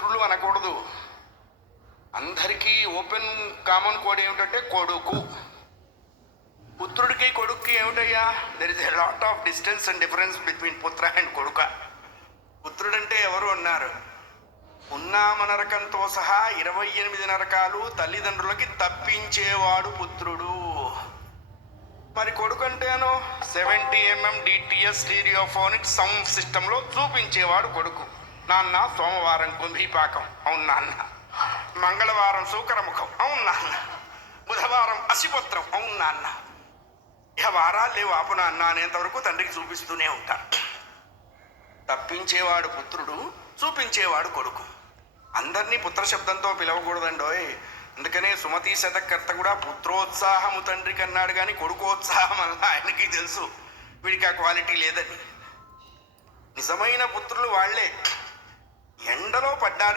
పుత్రులు అనకూడదు. అందరికీ ఓపెన్ కామన్ కోడ్ ఏమిటంటే కొడుకు. పుత్రుడికి కొడుక్కి ఏమిటయ్యా? There is a lot of distance and difference between పుత్ర అండ్ కొడుక. పుత్రుడంటే ఎవరు అన్నారు? ఉన్నామ నరకంతో సహా 28 నరకాలు తల్లిదండ్రులకి తప్పించేవాడు పుత్రుడు. మరి కొడుకు అంటేనో 70 mm DTS స్టీరియోఫోనిక్ సౌండ్ సిస్టంలో చూపించేవాడు కొడుకు. నాన్న సోమవారం కుంభీపాకం, అవును నాన్న. మంగళవారం సూకరముఖం, అవును నాన్న. బుధవారం అసిపుత్రం, అవును నాన్న. ఇక వారాలు లేవు ఆపు నాన్న అనేంతవరకు తండ్రికి చూపిస్తూనే ఉంటారు. తప్పించేవాడు పుత్రుడు, చూపించేవాడు కొడుకు. అందరినీ పుత్ర శబ్దంతో పిలవకూడదండోయ్. అందుకనే సుమతి శతకర్త కూడా పుత్రోత్సాహము తండ్రికి అన్నాడు, కానీ కొడుకోత్సాహం అలా ఆయనకి తెలుసు వీడికి ఆ క్వాలిటీ లేదని. నిజమైన పుత్రులు వాళ్లే. ఎండలో పడ్డారు